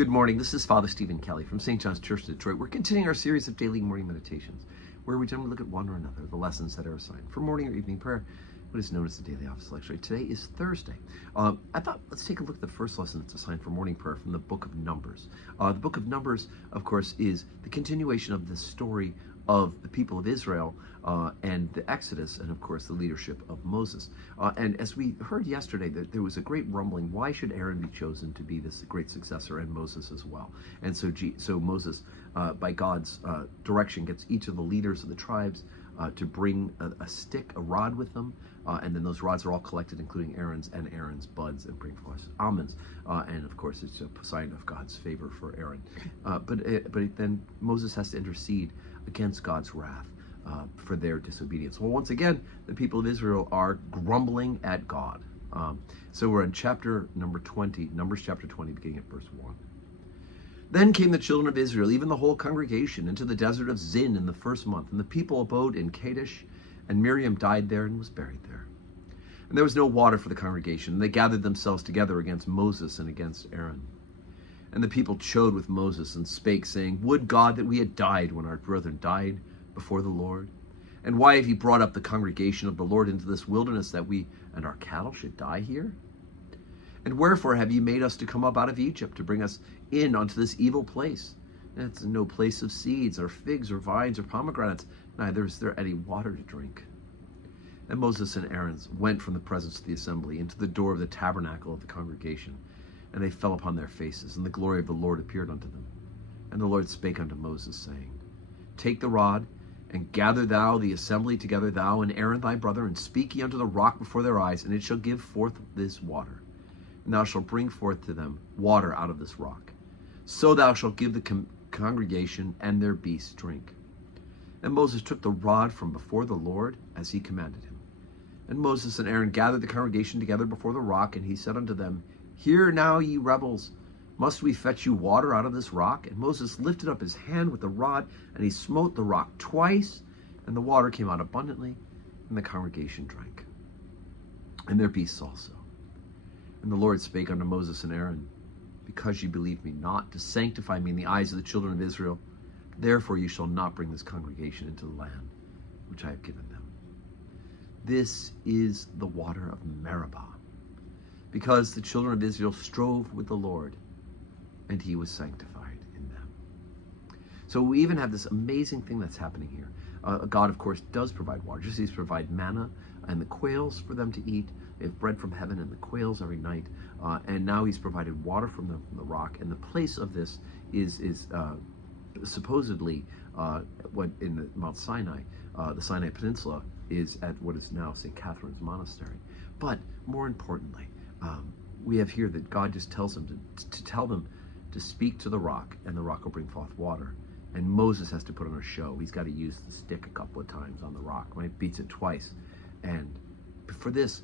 Good morning. This is Father Stephen Kelly from St. John's Church, Detroit. We're continuing our series of daily morning meditations, where we generally look at one or another of the lessons that are assigned for morning or evening prayer, what is known as the Daily Office Lectionary. Today is Thursday. I thought, let's take a look at the first lesson that's assigned for morning prayer from the Book of Numbers. The Book of Numbers, of course, is the continuation of the story of the people of Israel and the Exodus, and of course the leadership of Moses. And as we heard yesterday, that there was a great rumbling. Why should Aaron be chosen to be this great successor, and Moses as well? And so Moses, by God's direction, gets each of the leaders of the tribes to bring a rod with them, and then those rods are all collected, including Aaron's buds, and bring forth almonds. And of course, it's a sign of God's favor for Aaron. But then Moses has to intercede against God's wrath for their disobedience. Well, once again, the people of Israel are grumbling at God. So we're in chapter number 20, Numbers chapter 20, beginning at verse 1. Then came the children of Israel, even the whole congregation, into the desert of Zin in the first month. And the people abode in Kadesh, and Miriam died there and was buried there. And there was no water for the congregation. And they gathered themselves together against Moses and against Aaron. And the people chode with Moses and spake, saying, Would God that we had died when our brethren died before the Lord? And why have ye brought up the congregation of the Lord into this wilderness, that we and our cattle should die here? And wherefore have ye made us to come up out of Egypt, to bring us in unto this evil place? And it's no place of seeds, or figs, or vines, or pomegranates, neither is there any water to drink. And Moses and Aaron went from the presence of the assembly into the door of the tabernacle of the congregation. And they fell upon their faces, and the glory of the Lord appeared unto them. And the Lord spake unto Moses, saying, Take the rod, and gather thou the assembly together, thou and Aaron thy brother, and speak ye unto the rock before their eyes, and it shall give forth this water. And thou shalt bring forth to them water out of this rock. So thou shalt give the congregation and their beasts drink. And Moses took the rod from before the Lord, as he commanded him. And Moses and Aaron gathered the congregation together before the rock, and he said unto them, Hear now, ye rebels, must we fetch you water out of this rock? And Moses lifted up his hand with the rod, and he smote the rock twice, and the water came out abundantly, and the congregation drank, and their beasts also. And the Lord spake unto Moses and Aaron, Because ye believed me not, to sanctify me in the eyes of the children of Israel, therefore ye shall not bring this congregation into the land which I have given them. This is the water of Meribah, because the children of Israel strove with the Lord, and he was sanctified in them. So we even have this amazing thing that's happening here. God, of course, does provide water. Just as he's provided manna and the quails for them to eat. They have bread from heaven and the quails every night. And now he's provided water from the rock. And the place of this is supposedly what in the Mount Sinai, the Sinai Peninsula, is at what is now St. Catherine's Monastery. But more importantly, we have here that God just tells them to tell them to speak to the rock, and the rock will bring forth water. And Moses has to put on a show. He's got to use the stick a couple of times on the rock, right? Beats it twice. And for this,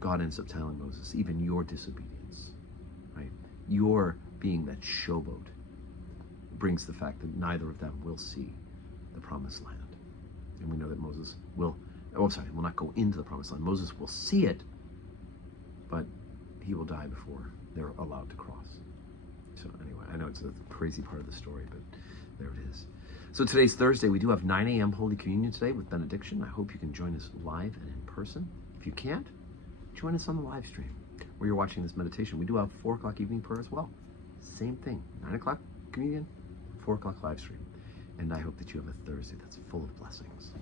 God ends up telling Moses, even your disobedience, right? Your being that showboat brings the fact that neither of them will see the promised land. And we know that Moses will not go into the promised land. Moses will see it, but he will die before they're allowed to cross. So anyway, I know it's a crazy part of the story, but there it is. So today's Thursday. We do have 9 a.m. Holy Communion today with benediction. I hope you can join us live and in person. If you can't, join us on the live stream where you're watching this meditation. We do have 4 o'clock evening prayer as well. Same thing, 9 o'clock communion, 4 o'clock live stream. And I hope that you have a Thursday that's full of blessings.